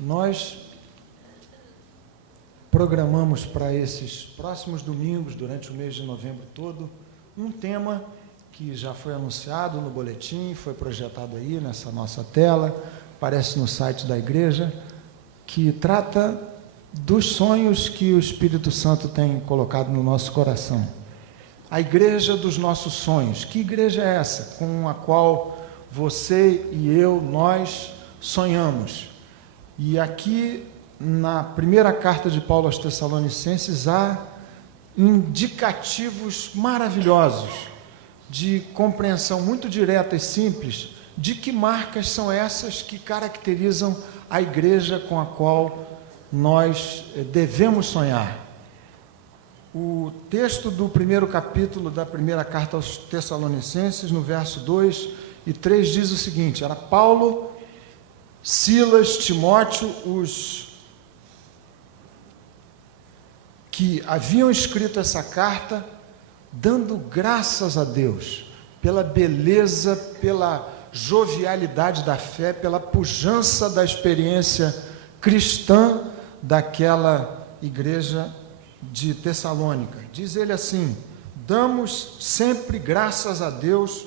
Nós programamos para esses próximos domingos, durante o mês de novembro todo, um tema que já foi anunciado no boletim, foi projetado aí nessa nossa tela, aparece no site da igreja, que trata dos sonhos que o Espírito Santo tem colocado no nosso coração. A igreja dos nossos sonhos. Que igreja é essa com a qual você e eu, nós sonhamos? E aqui, na primeira carta de Paulo aos Tessalonicenses, há indicativos maravilhosos de compreensão muito direta e simples de que marcas são essas que caracterizam a igreja com a qual nós devemos sonhar. O texto do primeiro capítulo da primeira carta aos Tessalonicenses, no verso 2 e 3, diz o seguinte: era Paulo, Silas, Timóteo, os que haviam escrito essa carta, dando graças a Deus pela beleza, pela jovialidade da fé, pela pujança da experiência cristã daquela igreja de Tessalônica. Diz ele assim: damos sempre graças a Deus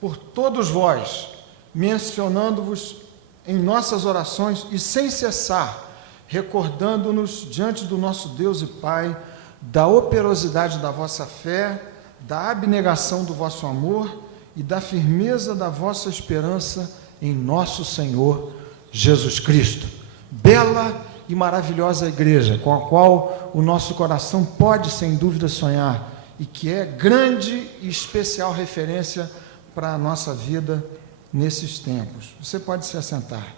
por todos vós, mencionando-vos em nossas orações e sem cessar, recordando-nos diante do nosso Deus e Pai da operosidade da vossa fé, da abnegação do vosso amor e da firmeza da vossa esperança em nosso Senhor Jesus Cristo. Bela e maravilhosa igreja, com a qual o nosso coração pode, sem dúvida, sonhar, e que é grande e especial referência para a nossa vida nesses tempos. Você pode se assentar.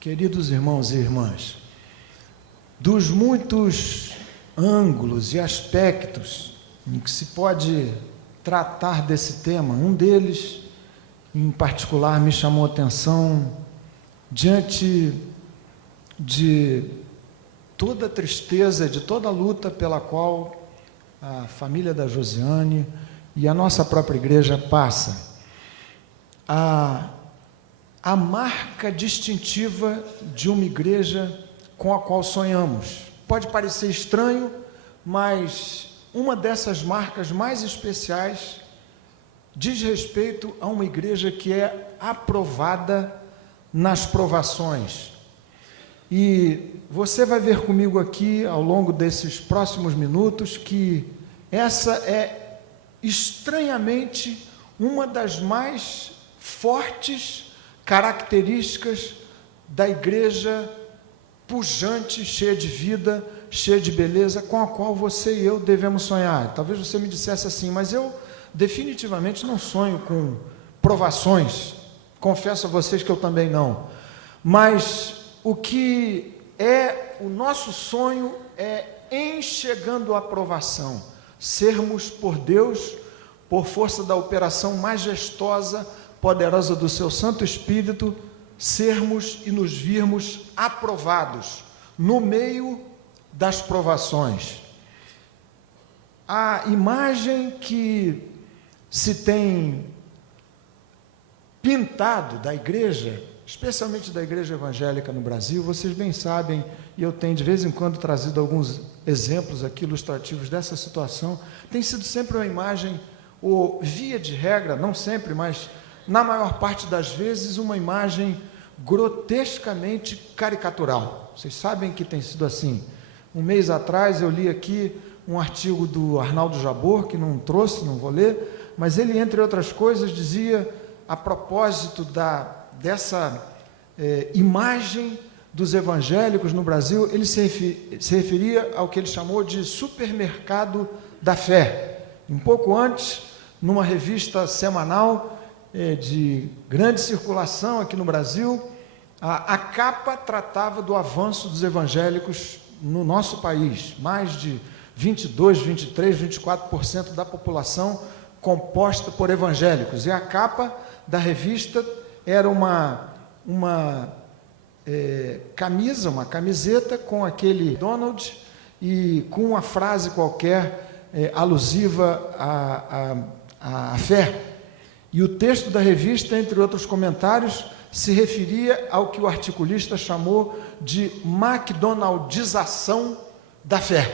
Queridos irmãos e irmãs, dos muitos ângulos e aspectos em que se pode tratar desse tema, um deles, em particular, me chamou a atenção diante de toda a tristeza, de toda a luta pela qual a família da Josiane e a nossa própria igreja passa. A marca distintiva de uma igreja com a qual sonhamos. Pode parecer estranho, mas uma dessas marcas mais especiais diz respeito a uma igreja que é aprovada nas provações. E você vai ver comigo aqui, ao longo desses próximos minutos, que essa é estranhamente uma das mais fortes características da igreja pujante, cheia de vida, cheia de beleza, com a qual você e eu devemos sonhar. Talvez você me dissesse assim: mas eu definitivamente não sonho com provações. Confesso a vocês que eu também não. Mas o que é o nosso sonho é, em chegando à provação, sermos por Deus, por força da operação majestosa, poderosa do seu Santo Espírito, sermos e nos virmos aprovados no meio das provações. A imagem que se tem pintado da igreja, especialmente da igreja evangélica no Brasil, vocês bem sabem, e eu tenho de vez em quando trazido alguns exemplos aqui ilustrativos dessa situação, tem sido sempre uma imagem, ou via de regra, não sempre, mas na maior parte das vezes, uma imagem grotescamente caricatural. Vocês sabem que tem sido assim. Um mês atrás eu li aqui um artigo do Arnaldo Jabor, que não trouxe, não vou ler, mas ele, entre outras coisas, dizia, a propósito dessa imagem dos evangélicos no Brasil, ele se referia ao que ele chamou de supermercado da fé. Um pouco antes, numa revista semanal de grande circulação aqui no Brasil, a capa tratava do avanço dos evangélicos no nosso país. Mais de 22, 23, 24% da população composta por evangélicos. E a capa da revista era uma camisa, uma camiseta com aquele Donald e com uma frase qualquer alusiva à fé. E o texto da revista, entre outros comentários, se referia ao que o articulista chamou de McDonaldização da fé.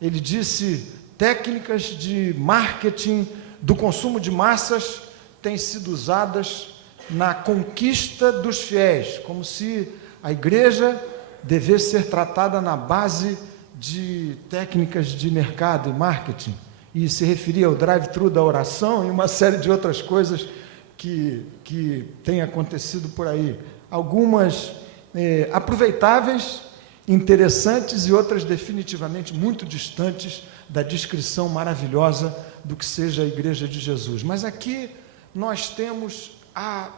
Ele disse: técnicas de marketing do consumo de massas têm sido usadas na conquista dos fiéis, como se a igreja devesse ser tratada na base de técnicas de mercado e marketing, e se referia ao drive-thru da oração e uma série de outras coisas que têm acontecido por aí. Algumas aproveitáveis, interessantes, e outras definitivamente muito distantes da descrição maravilhosa do que seja a Igreja de Jesus. Mas aqui nós temos a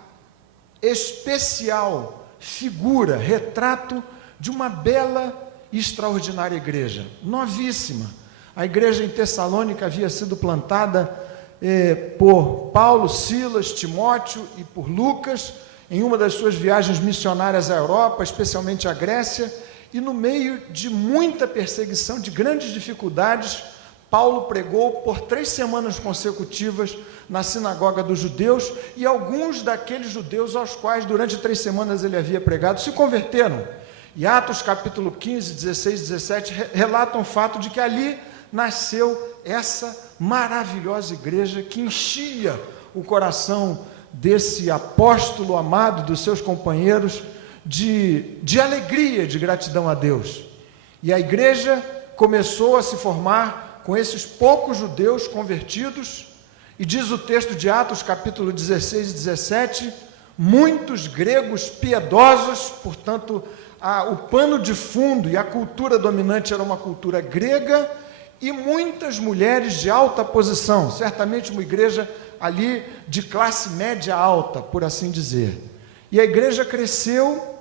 especial figura, retrato de uma bela e extraordinária igreja, novíssima. A igreja em Tessalônica havia sido plantada por Paulo, Silas, Timóteo e por Lucas, em uma das suas viagens missionárias à Europa, especialmente à Grécia, e no meio de muita perseguição, de grandes dificuldades, Paulo pregou por 3 semanas consecutivas na sinagoga dos judeus, e alguns daqueles judeus aos quais durante 3 semanas ele havia pregado se converteram. E Atos capítulo 15, 16, 17 relatam o fato de que ali nasceu essa maravilhosa igreja que enchia o coração desse apóstolo amado, dos seus companheiros, de alegria, de gratidão a Deus. E a igreja começou a se formar com esses poucos judeus convertidos, e diz o texto de Atos capítulo 16 e 17, muitos gregos piedosos, portanto, o pano de fundo e a cultura dominante era uma cultura grega, e muitas mulheres de alta posição, certamente uma igreja ali de classe média alta, por assim dizer. E a igreja cresceu,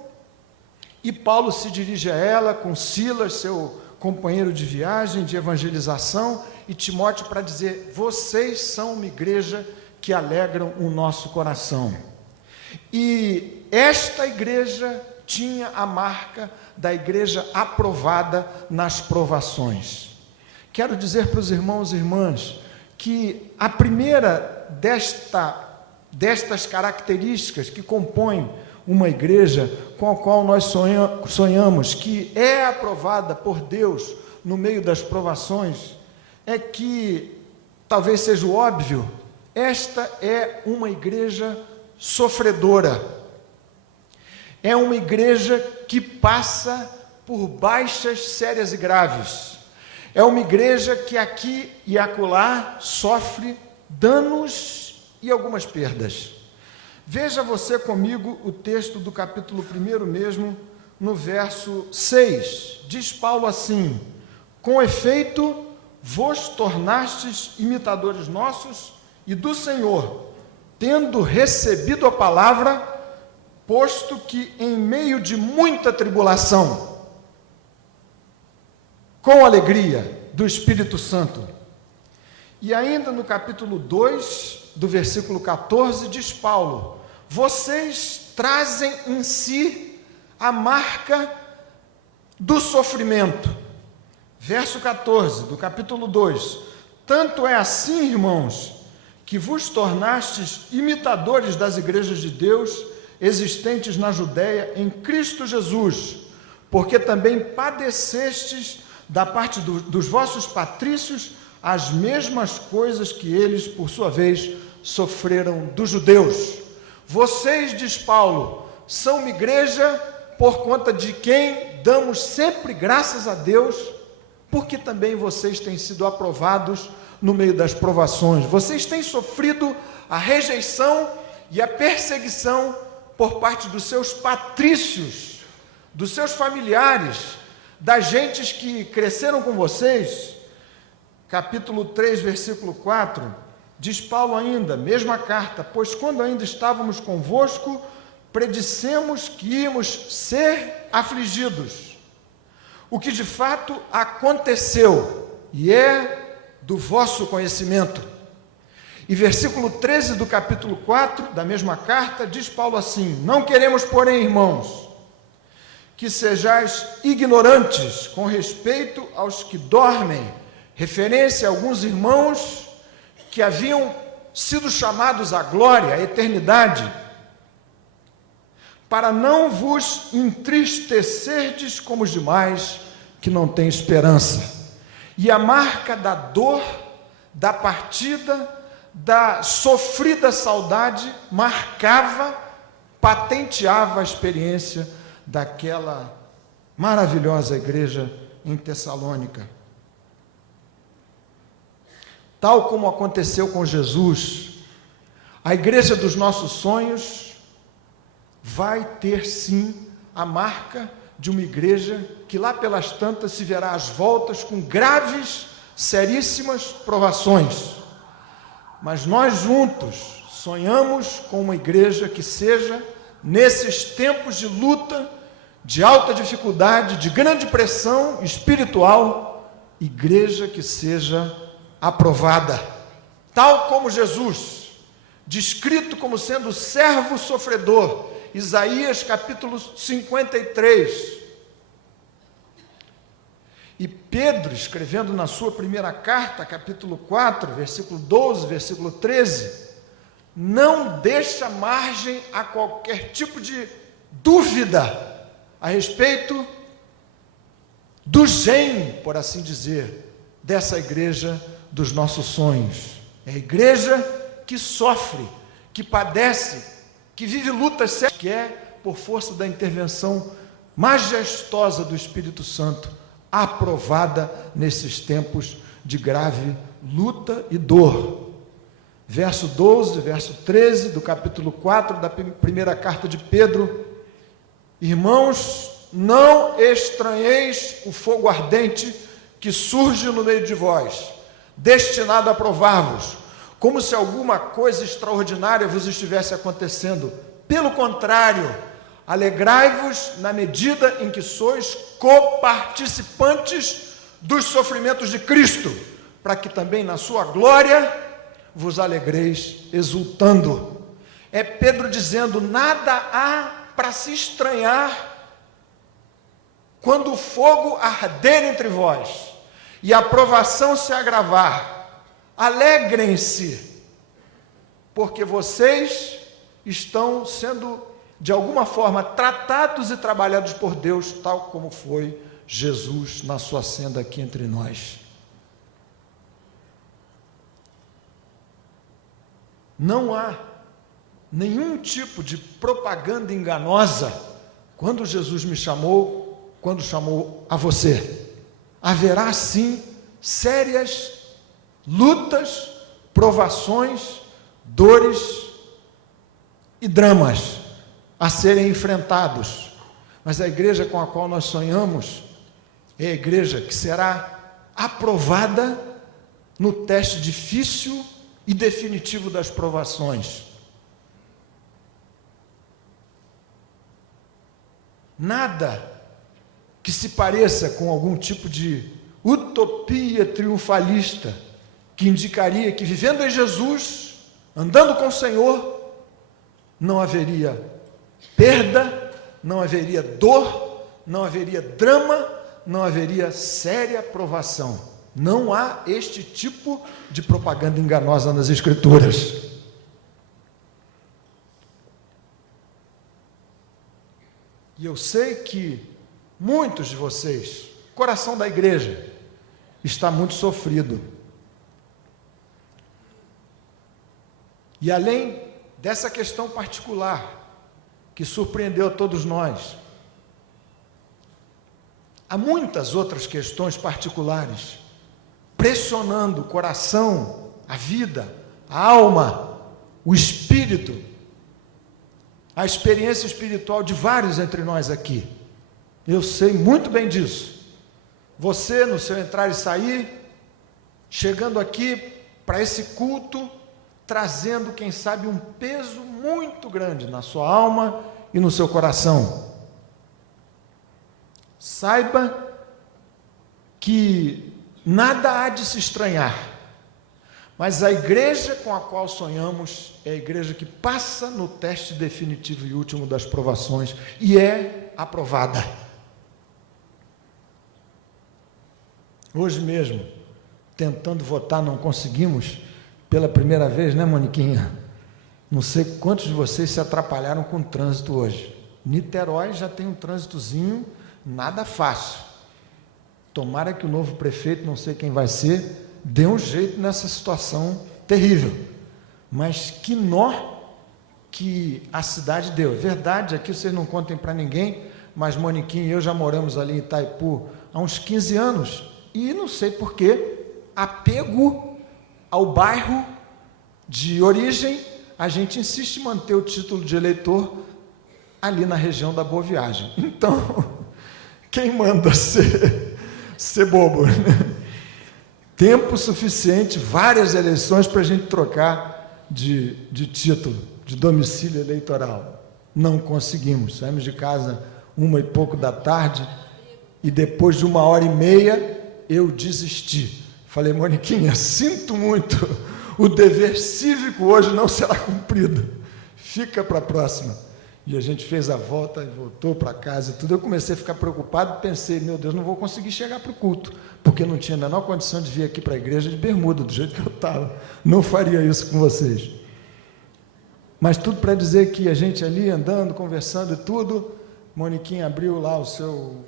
e Paulo se dirige a ela com Silas, seu companheiro de viagem, de evangelização, e Timóteo, para dizer: vocês são uma igreja que alegram o nosso coração. E esta igreja tinha a marca da igreja aprovada nas provações. Quero dizer para os irmãos e irmãs que a primeira destas características que compõem uma igreja com a qual nós sonhamos, que é aprovada por Deus no meio das provações, é que, talvez seja o óbvio, esta é uma igreja sofredora. É uma igreja que passa por baixas sérias e graves. É uma igreja que aqui e acolá sofre danos e algumas perdas. Veja você comigo o texto do capítulo 1 mesmo, no verso 6. Diz Paulo assim: com efeito, vos tornastes imitadores nossos e do Senhor, tendo recebido a palavra, posto que em meio de muita tribulação, com alegria do Espírito Santo. E ainda no capítulo 2, do versículo 14, diz Paulo: vocês trazem em si a marca do sofrimento. Verso 14, do capítulo 2: tanto é assim, irmãos, que vos tornastes imitadores das igrejas de Deus existentes na Judéia em Cristo Jesus, porque também padecestes da parte dos vossos patrícios as mesmas coisas que eles, por sua vez, sofreram dos judeus. Vocês, diz Paulo, são uma igreja por conta de quem damos sempre graças a Deus, porque também vocês têm sido aprovados no meio das provações. Vocês têm sofrido a rejeição e a perseguição por parte dos seus patrícios, dos seus familiares, das gentes que cresceram com vocês. Capítulo 3, versículo 4, diz Paulo ainda, mesma carta: pois quando ainda estávamos convosco, predissemos que íamos ser afligidos, o que de fato aconteceu, e é do vosso conhecimento. E versículo 13 do capítulo 4, da mesma carta, diz Paulo assim: não queremos, porém, irmãos, que sejais ignorantes com respeito aos que dormem, referência a alguns irmãos que haviam sido chamados à glória, à eternidade, para não vos entristecerdes como os demais que não têm esperança. E a marca da dor, da partida, da sofrida saudade, marcava, patenteava a experiência daquela maravilhosa igreja em Tessalônica. Tal como aconteceu com Jesus, a igreja dos nossos sonhos vai ter sim a marca de uma igreja que lá pelas tantas se verá às voltas com graves, seríssimas provações. Mas nós juntos sonhamos com uma igreja que seja, nesses tempos de luta, de alta dificuldade, de grande pressão espiritual, igreja que seja aprovada, tal como Jesus, descrito como sendo servo sofredor, Isaías capítulo 53. E Pedro, escrevendo na sua primeira carta, capítulo 4, versículo 12, versículo 13, não deixa margem a qualquer tipo de dúvida a respeito do gênio, por assim dizer, dessa igreja dos nossos sonhos. É a igreja que sofre, que padece, que vive lutas sérias, que é por força da intervenção majestosa do Espírito Santo, aprovada nesses tempos de grave luta e dor. Verso 12, verso 13 do capítulo 4 da primeira carta de Pedro: irmãos, não estranheis o fogo ardente que surge no meio de vós, destinado a provar-vos, como se alguma coisa extraordinária vos estivesse acontecendo. Pelo contrário, alegrai-vos na medida em que sois coparticipantes dos sofrimentos de Cristo, para que também na sua glória vos alegreis exultando. É Pedro dizendo: nada há para se estranhar quando o fogo arder entre vós e a provação se agravar. Alegrem-se, porque vocês estão sendo, de alguma forma, tratados e trabalhados por Deus, tal como foi Jesus na sua senda aqui entre nós. Não há nenhum tipo de propaganda enganosa quando Jesus me chamou, quando chamou a você. Haverá sim sérias lutas, provações, dores e dramas a serem enfrentados, mas a igreja com a qual nós sonhamos é a igreja que será aprovada no teste difícil e definitivo das provações. Nada que se pareça com algum tipo de utopia triunfalista que indicaria que vivendo em Jesus, andando com o Senhor, não haveria perda, não haveria dor, não haveria drama, não haveria séria provação. Não há este tipo de propaganda enganosa nas Escrituras. E eu sei que muitos de vocês, o coração da igreja está muito sofrido. E além dessa questão particular, que surpreendeu a todos nós, há muitas outras questões particulares, pressionando o coração, a vida, a alma, o espírito, a experiência espiritual de vários entre nós aqui. Eu sei muito bem disso. Você, no seu entrar e sair, chegando aqui para esse culto, trazendo, quem sabe, um peso muito grande na sua alma e no seu coração. Saiba que nada há de se estranhar, mas a igreja com a qual sonhamos é a igreja que passa no teste definitivo e último das provações e é aprovada. Hoje mesmo, tentando votar, não conseguimos, pela primeira vez, né, Moniquinha? Não sei quantos de vocês se atrapalharam com o trânsito hoje. Niterói já tem um trânsitozinho, nada fácil. Tomara que o novo prefeito, não sei quem vai ser, dê um jeito nessa situação terrível. Mas que nó que a cidade deu. Verdade, aqui vocês não contem para ninguém, mas Moniquinha e eu já moramos ali em Itaipu há uns 15 anos, e não sei porquê, apego ao bairro de origem, a gente insiste em manter o título de eleitor ali na região da Boa Viagem. Então, quem manda ser bobo? Né? Tempo suficiente, várias eleições para a gente trocar de título, de domicílio eleitoral. Não conseguimos, saímos de casa 1h pouco da tarde, e depois de 1h30 eu desisti. Falei, Moniquinha, sinto muito, o dever cívico hoje não será cumprido, fica para a próxima. E a gente fez a volta e voltou para casa e tudo. Eu comecei a ficar preocupado, pensei, meu Deus, não vou conseguir chegar para o culto, porque não tinha a menor condição de vir aqui para a igreja de bermuda, do jeito que eu estava. Não faria isso com vocês. Mas tudo para dizer que a gente ali andando, conversando e tudo, Moniquinha abriu lá o seu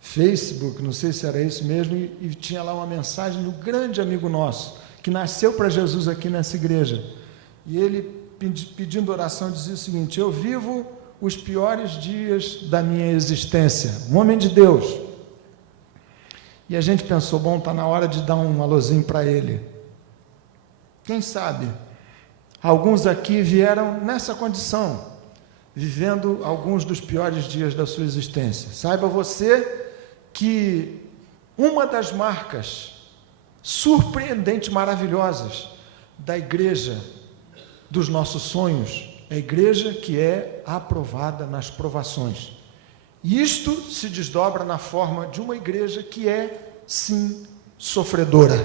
Facebook, não sei se era isso mesmo, e tinha lá uma mensagem do grande amigo nosso, que nasceu para Jesus aqui nessa igreja. E ele, pedindo oração, dizia o seguinte: eu vivo os piores dias da minha existência, um homem de Deus. E a gente pensou, bom, está na hora de dar um alôzinho para ele. Quem sabe, alguns aqui vieram nessa condição, vivendo alguns dos piores dias da sua existência. Saiba você que uma das marcas surpreendentes, maravilhosas da igreja dos nossos sonhos é a igreja que é aprovada nas provações. E isto se desdobra na forma de uma igreja que é, sim, sofredora.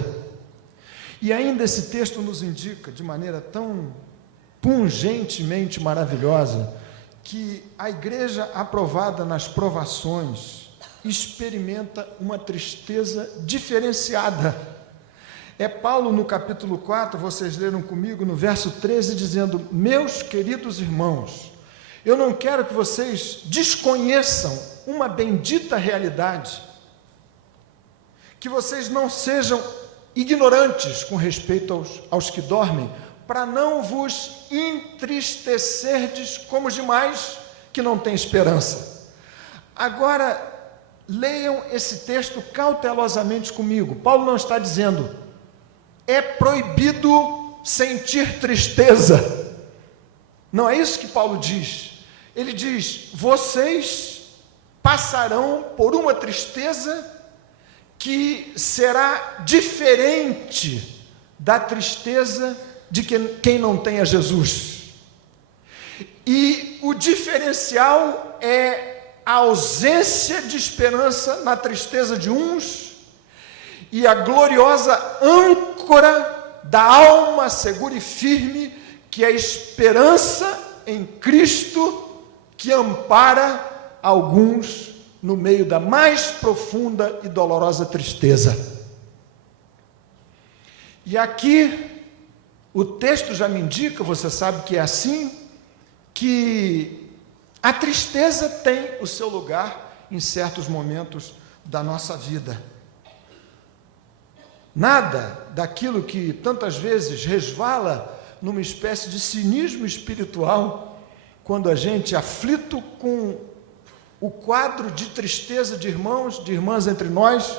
E ainda esse texto nos indica, de maneira tão pungentemente maravilhosa, que a igreja aprovada nas provações experimenta uma tristeza diferenciada. É Paulo no capítulo 4, vocês leram comigo, no verso 13, dizendo: meus queridos irmãos, eu não quero que vocês desconheçam uma bendita realidade, que vocês não sejam ignorantes com respeito aos que dormem, para não vos entristecerdes como os demais que não têm esperança. Agora, leiam esse texto cautelosamente comigo. Paulo não está dizendo, é proibido sentir tristeza. Não é isso que Paulo diz. Ele diz, vocês passarão por uma tristeza que será diferente da tristeza de quem não tem a Jesus. E o diferencial é a ausência de esperança na tristeza de uns e a gloriosa âncora da alma segura e firme, que é a esperança em Cristo, que ampara alguns no meio da mais profunda e dolorosa tristeza. E aqui o texto já me indica, você sabe que é assim, que a tristeza tem o seu lugar em certos momentos da nossa vida. Nada daquilo que tantas vezes resvala numa espécie de cinismo espiritual, quando a gente, aflito com o quadro de tristeza de irmãos, de irmãs entre nós,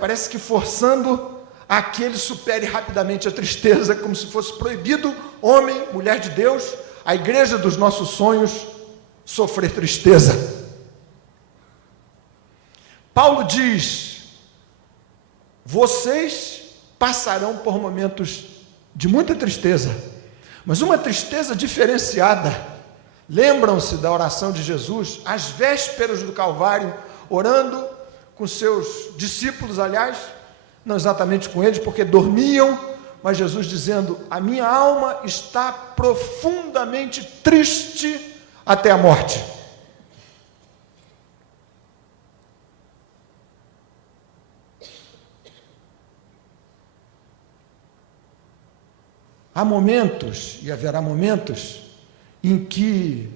parece que forçando a que ele supere rapidamente a tristeza, como se fosse proibido, homem, mulher de Deus, a igreja dos nossos sonhos, sofrer tristeza. Paulo diz, vocês passarão por momentos de muita tristeza, mas uma tristeza diferenciada. Lembram-se da oração de Jesus, às vésperas do Calvário, orando com seus discípulos, aliás, não exatamente com eles, porque dormiam, mas Jesus dizendo, a minha alma está profundamente triste até a morte. há momentos, e haverá momentos, em que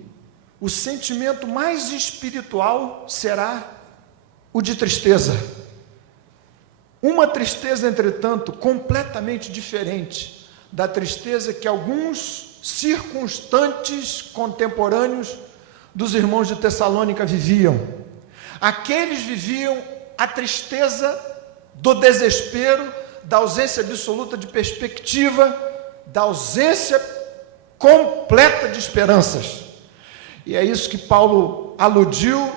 o sentimento mais espiritual será o de tristeza. Uma tristeza, entretanto, completamente diferente da tristeza que alguns circunstantes contemporâneos dos irmãos de Tessalônica viviam. Aqueles viviam a tristeza do desespero, da ausência absoluta de perspectiva, da ausência completa de esperanças. E é isso que Paulo aludiu,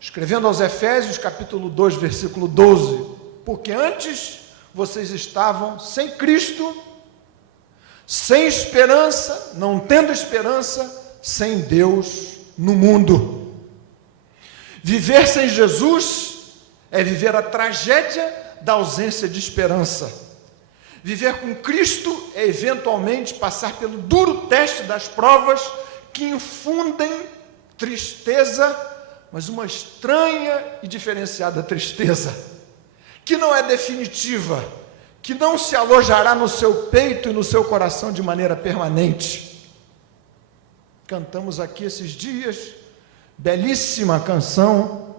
escrevendo aos Efésios, capítulo 2, versículo 12. Porque antes vocês estavam sem Cristo, sem esperança, não tendo esperança, sem Deus no mundo. Viver sem Jesus é viver a tragédia da ausência de esperança. Viver com Cristo é eventualmente passar pelo duro teste das provas que infundem tristeza, mas uma estranha e diferenciada tristeza, que não é definitiva, que não se alojará no seu peito e no seu coração de maneira permanente. Cantamos aqui esses dias, belíssima canção,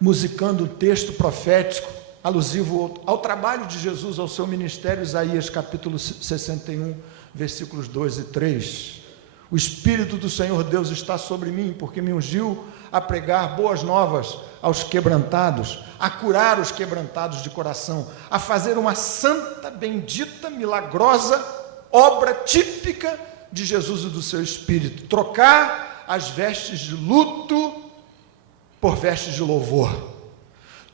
musicando um texto profético, alusivo ao trabalho de Jesus, ao seu ministério, Isaías capítulo 61, versículos 2 e 3. O Espírito do Senhor Deus está sobre mim, porque me ungiu a pregar boas novas aos quebrantados, a curar os quebrantados de coração, a fazer uma santa, bendita, milagrosa obra típica de Jesus e do seu Espírito, trocar as vestes de luto por vestes de louvor,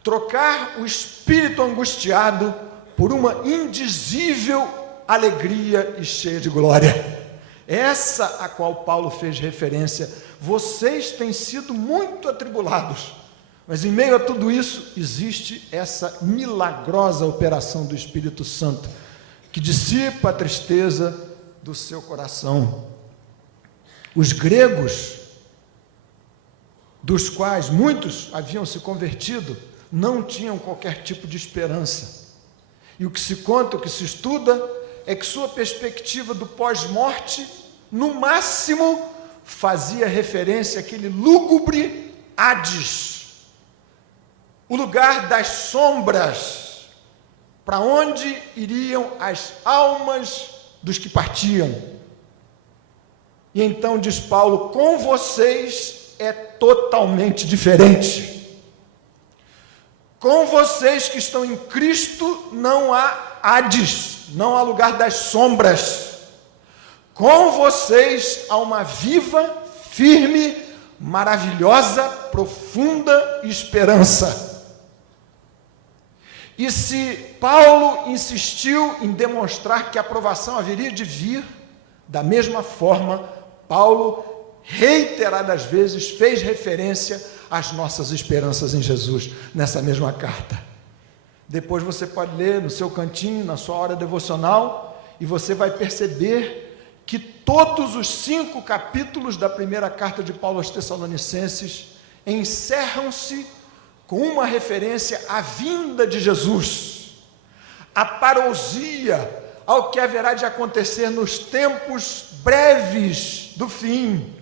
trocar o espírito angustiado por uma indizível alegria e cheia de glória. Essa a qual Paulo fez referência. Vocês têm sido muito atribulados, mas em meio a tudo isso existe essa milagrosa operação do Espírito Santo, que dissipa a tristeza do seu coração. Os gregos, dos quais muitos haviam se convertido, não tinham qualquer tipo de esperança. E o que se conta, o que se estuda, é que sua perspectiva do pós-morte, no máximo, fazia referência àquele lúgubre Hades, o lugar das sombras, para onde iriam as almas dos que partiam. E então diz Paulo, com vocês é totalmente diferente. Com vocês que estão em Cristo não há Hades, não há lugar das sombras. Com vocês há uma viva, firme, maravilhosa, profunda esperança. E se Paulo insistiu em demonstrar que a aprovação haveria de vir, da mesma forma, Paulo reiteradas vezes fez referência às nossas esperanças em Jesus, nessa mesma carta. Depois você pode ler no seu cantinho, na sua hora devocional, e você vai perceber que todos os 5 capítulos da primeira carta de Paulo aos Tessalonicenses encerram-se com uma referência à vinda de Jesus, a parousia, ao que haverá de acontecer nos tempos breves do fim.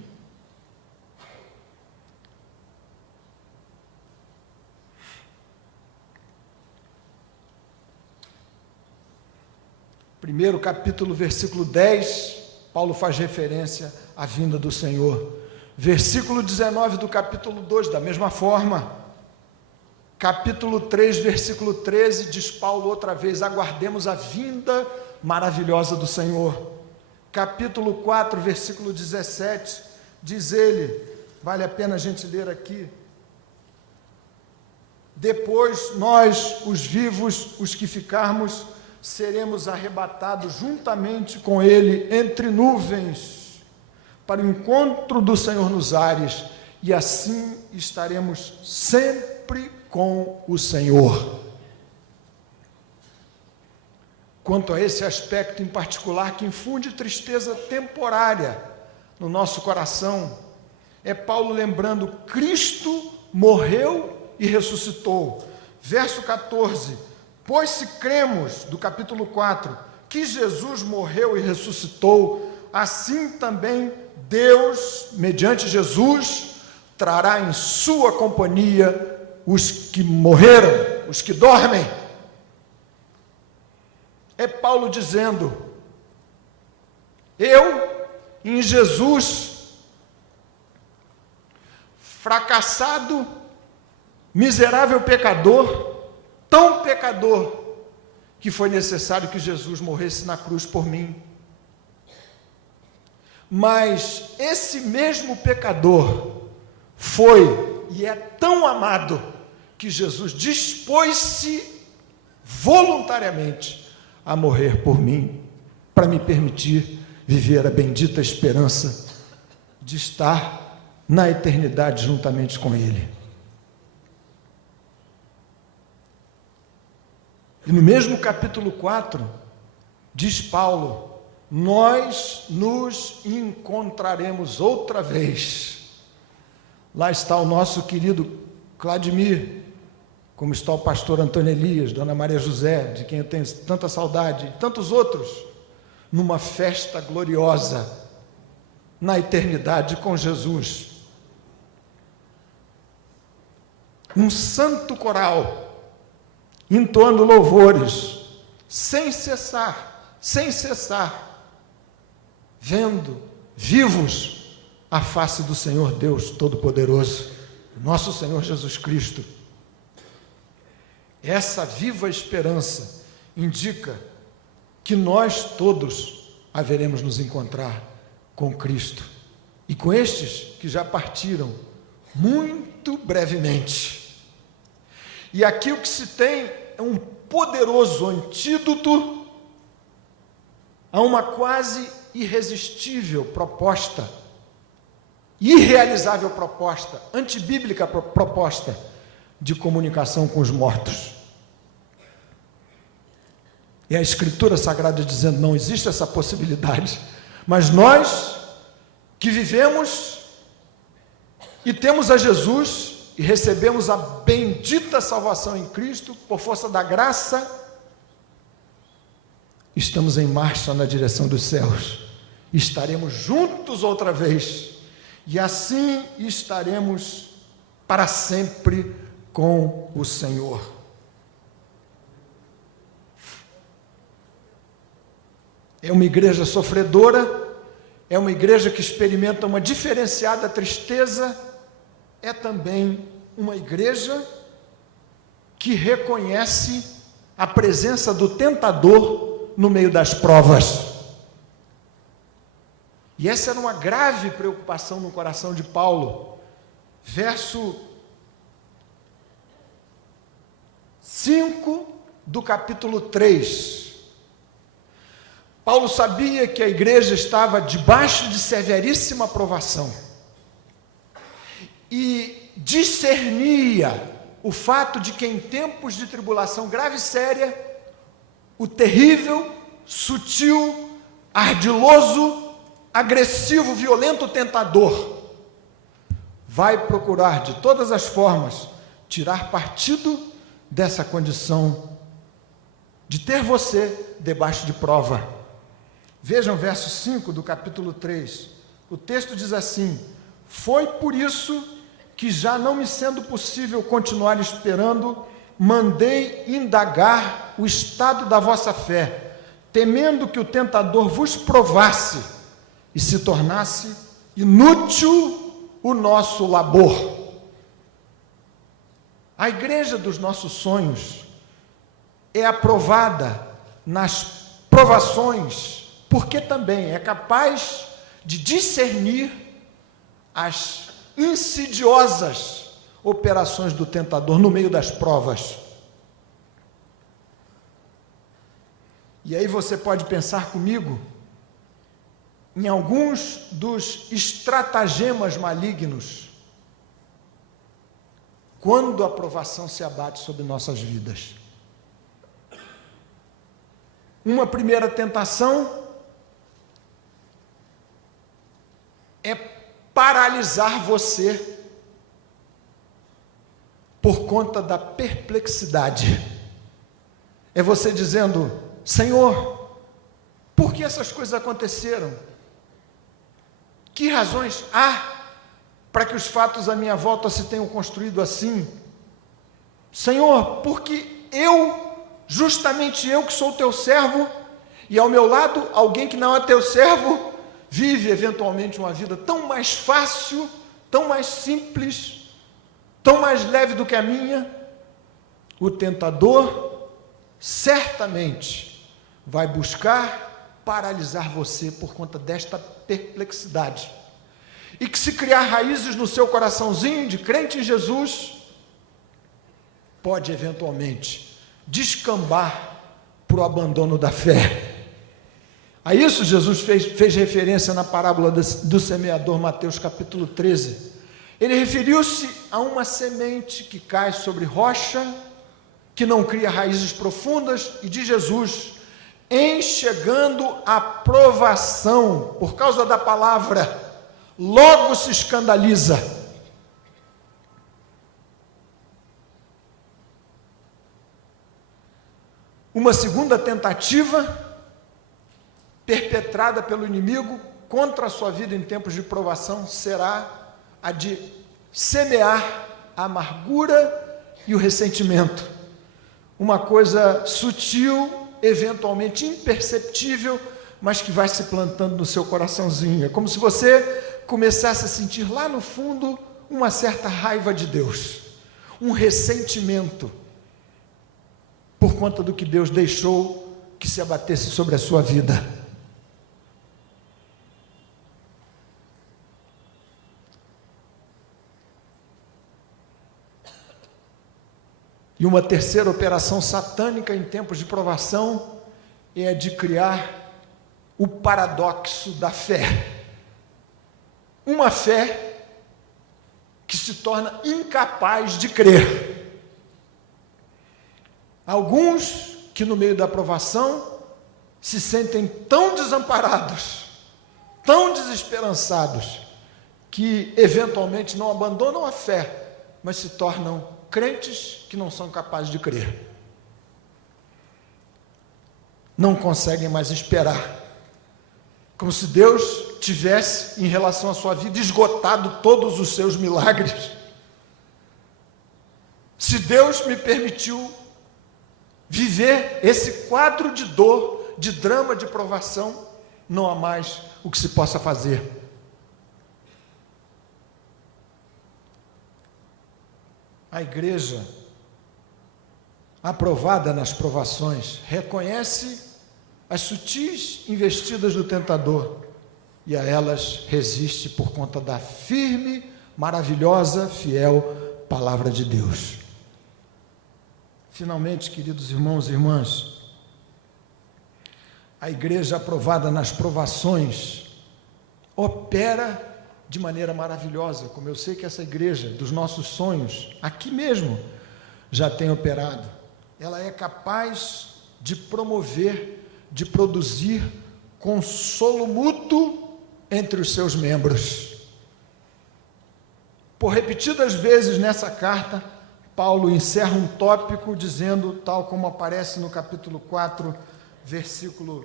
Primeiro capítulo, versículo 10, Paulo faz referência à vinda do Senhor. Versículo 19 do capítulo 2, da mesma forma. Capítulo 3, versículo 13, diz Paulo outra vez, aguardemos a vinda maravilhosa do Senhor. Capítulo 4, versículo 17, diz ele, vale a pena a gente ler aqui, depois nós, os vivos, os que ficarmos, seremos arrebatados juntamente com ele entre nuvens, para o encontro do Senhor nos ares, e assim estaremos sempre com o Senhor. Quanto a esse aspecto em particular que infunde tristeza temporária no nosso coração, é Paulo lembrando, Cristo morreu e ressuscitou. Verso 14, pois se cremos, do capítulo 4, que Jesus morreu e ressuscitou, assim também Deus, mediante Jesus, trará em sua companhia os que morreram, os que dormem. É Paulo dizendo: eu, em Jesus, fracassado, miserável pecador, tão pecador, que foi necessário que Jesus morresse na cruz por mim. Mas esse mesmo pecador foi e é tão amado que Jesus dispôs-se voluntariamente a morrer por mim, para me permitir viver a bendita esperança de estar na eternidade juntamente com Ele. E no mesmo capítulo 4, diz Paulo: nós nos encontraremos outra vez. Lá está o nosso querido Cladimir, como está o pastor Antônio Elias, Dona Maria José, de quem eu tenho tanta saudade, e tantos outros, numa festa gloriosa, na eternidade com Jesus. Um santo coral, entoando louvores, sem cessar, vendo vivos a face do Senhor Deus Todo-Poderoso, nosso Senhor Jesus Cristo. Essa viva esperança indica que nós todos haveremos nos encontrar com Cristo e com estes que já partiram muito brevemente. E aqui o que se tem é um poderoso antídoto a uma quase irresistível proposta, irrealizável proposta, antibíblica proposta de comunicação com os mortos. E a Escritura Sagrada dizendo: não existe essa possibilidade, mas nós que vivemos e temos a Jesus e recebemos a bendita salvação em Cristo, por força da graça, estamos em marcha na direção dos céus, estaremos juntos outra vez, e assim estaremos para sempre com o Senhor. É uma igreja sofredora, é uma igreja que experimenta uma diferenciada tristeza, é também uma igreja que reconhece a presença do tentador no meio das provas. E essa era uma grave preocupação no coração de Paulo. Verso 5 do capítulo 3. Paulo sabia que a igreja estava debaixo de severíssima provação e discernia o fato de que em tempos de tribulação grave e séria, o terrível, sutil, ardiloso, agressivo, violento tentador vai procurar de todas as formas tirar partido dessa condição de ter você debaixo de prova. Vejam o verso 5 do capítulo 3. O texto diz assim: foi por isso que, já não me sendo possível continuar esperando, mandei indagar o estado da vossa fé, temendo que o tentador vos provasse e se tornasse inútil o nosso labor. A igreja dos nossos sonhos é aprovada nas provações, porque também é capaz de discernir as insidiosas operações do tentador no meio das provas. E aí você pode pensar comigo em alguns dos estratagemas malignos quando a provação se abate sobre nossas vidas. Uma primeira tentação é paralisar você por conta da perplexidade. É você dizendo: Senhor, por que essas coisas aconteceram? Que razões há para que os fatos à minha volta se tenham construído assim? Senhor, porque justamente eu que sou teu servo, e ao meu lado alguém que não é teu servo, vive eventualmente uma vida tão mais fácil, tão mais simples, tão mais leve do que a minha. O tentador certamente vai buscar paralisar você por conta desta perplexidade, e que se criar raízes no seu coraçãozinho de crente em Jesus, pode eventualmente descambar para o abandono da fé. A isso Jesus fez referência na parábola do semeador, Mateus capítulo 13. Ele referiu-se a uma semente que cai sobre rocha, que não cria raízes profundas, e de Jesus, em chegando a provação, por causa da palavra, logo se escandaliza. Uma segunda tentativa, perpetrada pelo inimigo contra a sua vida em tempos de provação, será a de semear a amargura e o ressentimento. Uma coisa sutil, eventualmente imperceptível, mas que vai se plantando no seu coraçãozinho. É como se você começasse a sentir lá no fundo uma certa raiva de Deus, um ressentimento por conta do que Deus deixou que se abatesse sobre a sua vida. E uma terceira operação satânica em tempos de provação é a de criar o paradoxo da fé. Uma fé que se torna incapaz de crer. Alguns que no meio da provação se sentem tão desamparados, tão desesperançados, que eventualmente não abandonam a fé, mas se tornam crentes que não são capazes de crer. Não conseguem mais esperar. Como se Deus tivesse, em relação à sua vida, esgotado todos os seus milagres. Se Deus me permitiu viver esse quadro de dor, de drama, de provação, não há mais o que se possa fazer. A igreja, aprovada nas provações, reconhece as sutis investidas do tentador e a elas resiste por conta da firme, maravilhosa, fiel palavra de Deus. Finalmente, queridos irmãos e irmãs, a igreja aprovada nas provações opera de maneira maravilhosa, como eu sei que essa igreja dos nossos sonhos, aqui mesmo, já tem operado. Ela é capaz de promover, de produzir consolo mútuo entre os seus membros. Por repetidas vezes nessa carta, Paulo encerra um tópico dizendo, tal como aparece no capítulo 4, versículo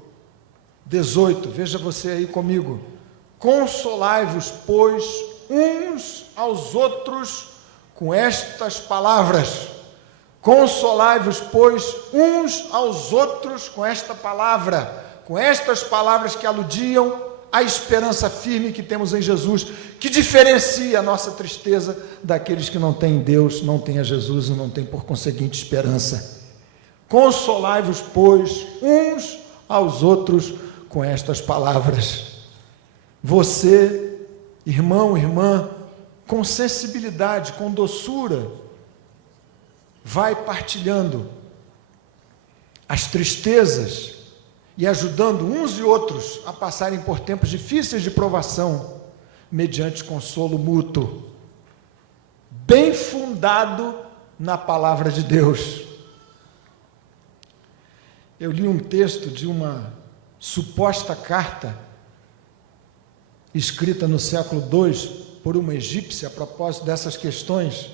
18, veja você aí comigo: consolai-vos, pois, uns aos outros com estas palavras. Consolai-vos, pois, uns aos outros com esta palavra, com estas palavras que aludiam à esperança firme que temos em Jesus, que diferencia a nossa tristeza daqueles que não têm Deus, não têm a Jesus e não têm, por conseguinte, esperança. Consolai-vos, pois, uns aos outros com estas palavras. Você, irmão, irmã, com sensibilidade, com doçura, vai partilhando as tristezas e ajudando uns e outros a passarem por tempos difíceis de provação, mediante consolo mútuo, bem fundado na palavra de Deus. Eu li um texto de uma suposta carta escrita no século II por uma egípcia a propósito dessas questões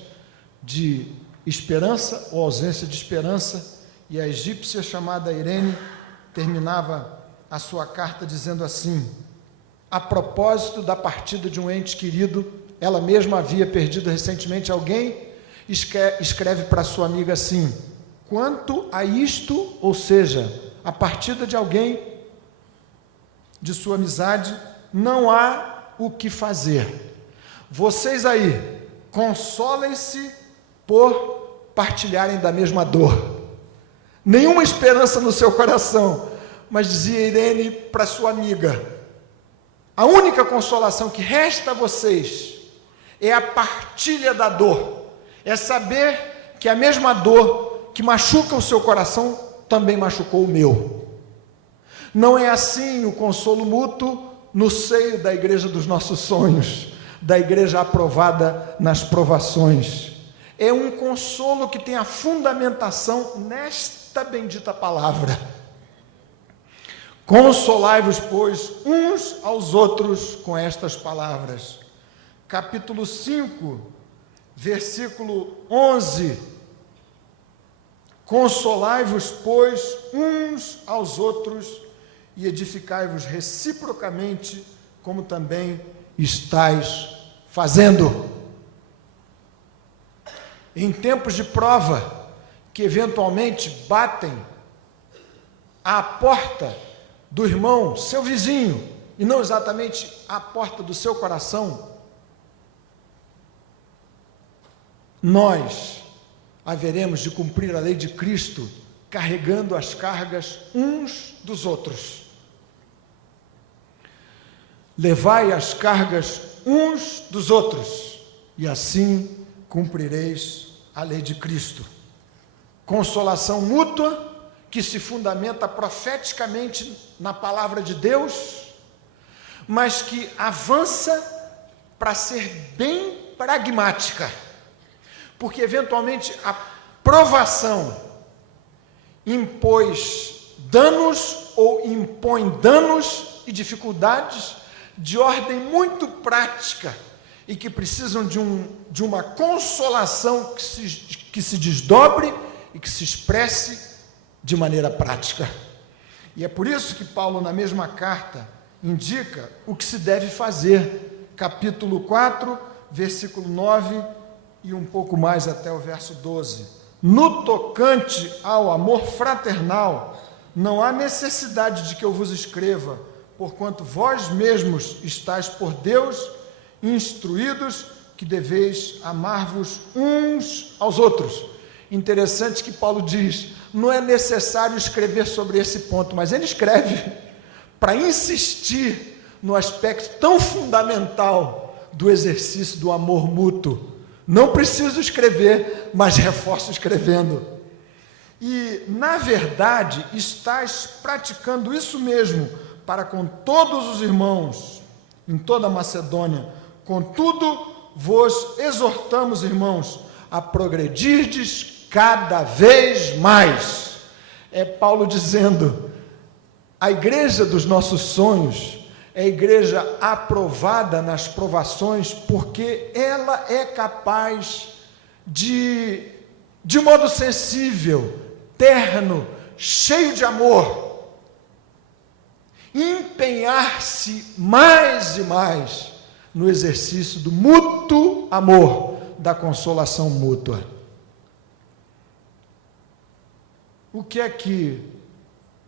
de esperança ou ausência de esperança, e a egípcia chamada Irene terminava a sua carta dizendo assim, a propósito da partida de um ente querido, ela mesma havia perdido recentemente alguém, escreve para sua amiga assim, quanto a isto, ou seja, a partida de alguém de sua amizade, não há o que fazer. Vocês aí, consolem-se por partilharem da mesma dor. Nenhuma esperança no seu coração, mas dizia Irene para sua amiga, a única consolação que resta a vocês é a partilha da dor, é saber que a mesma dor que machuca o seu coração também machucou o meu. Não é assim o consolo mútuo no seio da igreja dos nossos sonhos, da igreja aprovada nas provações. É um consolo que tem a fundamentação nesta bendita palavra. Consolai-vos, pois, uns aos outros com estas palavras. Capítulo 5, versículo 11. Consolai-vos, pois, uns aos outros e edificai-vos reciprocamente, como também estáis fazendo. Em tempos de prova, que eventualmente batem à porta do irmão, seu vizinho, e não exatamente à porta do seu coração, nós haveremos de cumprir a lei de Cristo, carregando as cargas uns dos outros. Levai as cargas uns dos outros, e assim cumprireis a lei de Cristo. Consolação mútua, que se fundamenta profeticamente na palavra de Deus, mas que avança para ser bem pragmática, porque eventualmente a provação impôs danos ou impõe danos e dificuldades de ordem muito prática e que precisam de uma consolação que se desdobre e que se expresse de maneira prática. E é por isso que Paulo, na mesma carta, indica o que se deve fazer. Capítulo 4, versículo 9 e um pouco mais até o verso 12. No tocante ao amor fraternal, não há necessidade de que eu vos escreva, porquanto vós mesmos estáis por Deus instruídos que deveis amar-vos uns aos outros. Interessante que Paulo diz, não é necessário escrever sobre esse ponto, mas ele escreve para insistir no aspecto tão fundamental do exercício do amor mútuo. Não preciso escrever, mas reforço escrevendo. E, na verdade, estás praticando isso mesmo para com todos os irmãos em toda a Macedônia. Contudo, vos exortamos, irmãos, a progredirdes cada vez mais. É Paulo dizendo, a igreja dos nossos sonhos é a igreja aprovada nas provações, porque ela é capaz de modo sensível, terno, cheio de amor, empenhar-se mais e mais no exercício do mútuo amor, da consolação mútua. O que é que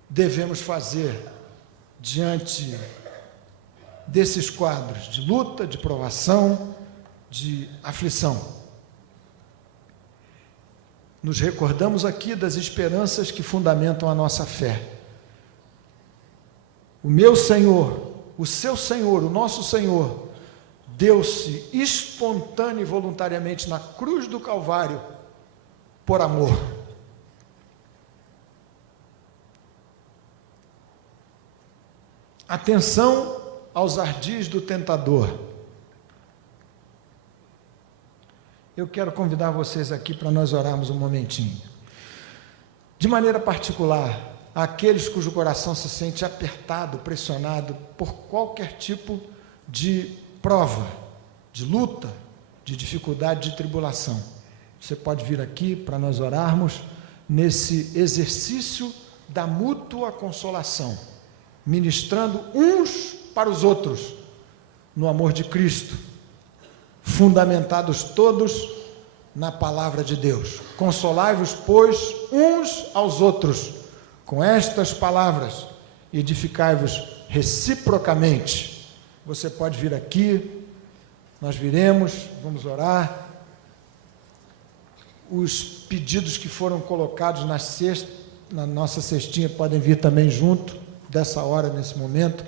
devemos fazer diante desses quadros de luta, de provação, de aflição? Nos recordamos aqui das esperanças que fundamentam a nossa fé. O meu Senhor, o seu Senhor, o nosso Senhor, deu-se espontâneo e voluntariamente na cruz do Calvário por amor. Atenção aos ardis do tentador. Eu quero convidar vocês aqui para nós orarmos um momentinho. De maneira particular, aqueles cujo coração se sente apertado, pressionado por qualquer tipo de prova, de luta, de dificuldade, de tribulação. Você pode vir aqui para nós orarmos nesse exercício da mútua consolação. ministrando uns para os outros no amor de Cristo, fundamentados todos na palavra de Deus. Consolai-vos, pois, uns aos outros com estas palavras, edificai-vos reciprocamente. Você pode vir aqui, nós viremos, vamos orar. Os pedidos que foram colocados na nossa cestinha podem vir também junto dessa hora, nesse momento,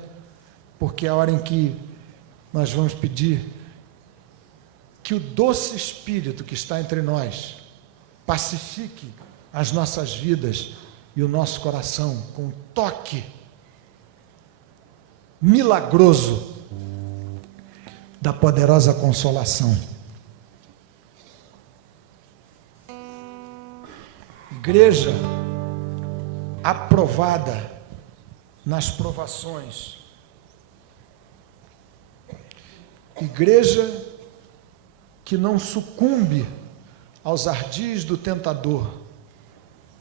porque é a hora em que nós vamos pedir que o doce Espírito que está entre nós pacifique as nossas vidas e o nosso coração com um toque milagroso da poderosa consolação. Igreja aprovada nas provações. Igreja que não sucumbe aos ardis do tentador,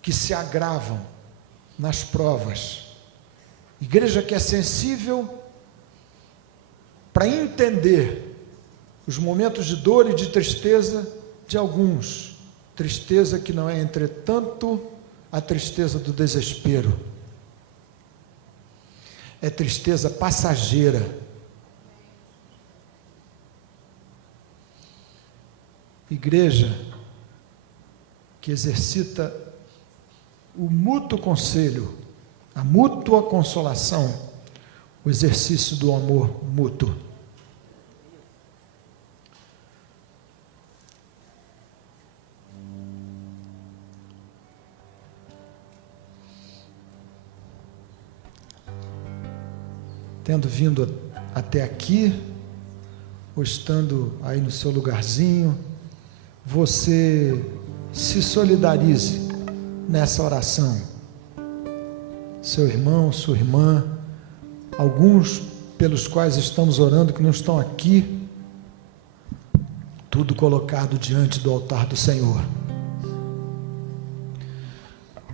que se agravam nas provas. Igreja que é sensível para entender os momentos de dor e de tristeza de alguns. Tristeza que não é, entretanto, a tristeza do desespero. É tristeza passageira. Igreja que exercita o mútuo conselho, a mútua consolação, o exercício do amor mútuo. Tendo vindo até aqui, ou estando aí no seu lugarzinho, você se solidarize nessa oração. Seu irmão, sua irmã, alguns pelos quais estamos orando que não estão aqui, tudo colocado diante do altar do Senhor.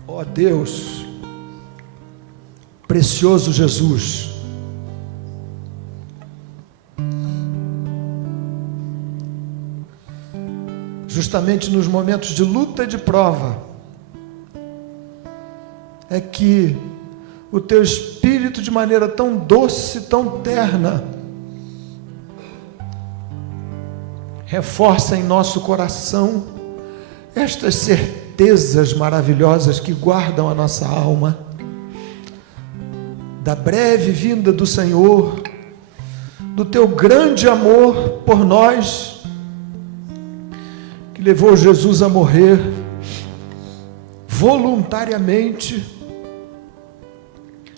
Ó Deus, precioso Jesus, justamente nos momentos de luta e de prova, é que o Teu Espírito, de maneira tão doce, tão terna, reforça em nosso coração estas certezas maravilhosas que guardam a nossa alma, da breve vinda do Senhor, do Teu grande amor por nós, que levou Jesus a morrer voluntariamente,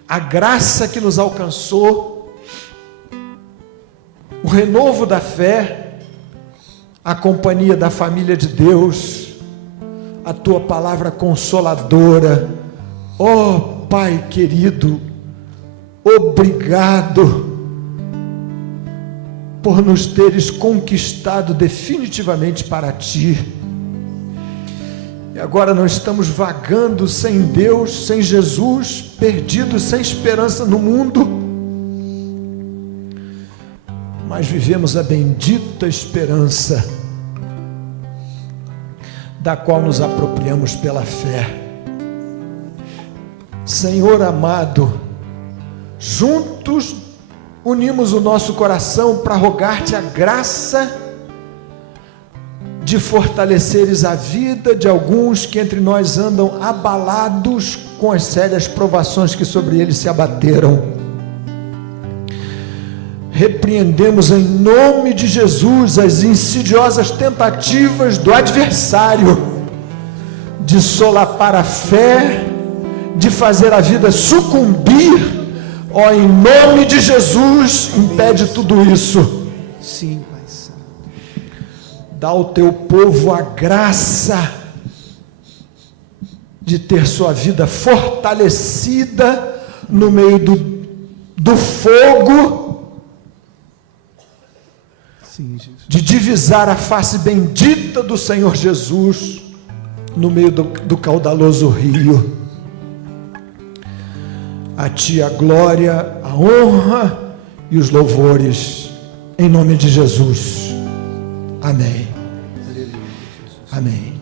a graça que nos alcançou, o renovo da fé, a companhia da família de Deus, a Tua palavra consoladora. Ó Pai querido, obrigado por nos teres conquistado definitivamente para Ti. E agora não estamos vagando sem Deus, sem Jesus, perdidos, sem esperança no mundo, mas vivemos a bendita esperança, da qual nos apropriamos pela fé. Senhor amado, juntos unimos o nosso coração para rogar-te a graça de fortaleceres a vida de alguns que entre nós andam abalados com as sérias provações que sobre eles se abateram. Repreendemos em nome de Jesus as insidiosas tentativas do adversário de solapar a fé, de fazer a vida sucumbir. Ó, em nome de Jesus, impede tudo isso. Sim, Pai Santo. Dá ao teu povo a graça de ter sua vida fortalecida no meio do fogo, Sim, Jesus. de divisar a face bendita do Senhor Jesus no meio do caudaloso rio. A Ti a glória, a honra e os louvores, em nome de Jesus. Amém. Amém.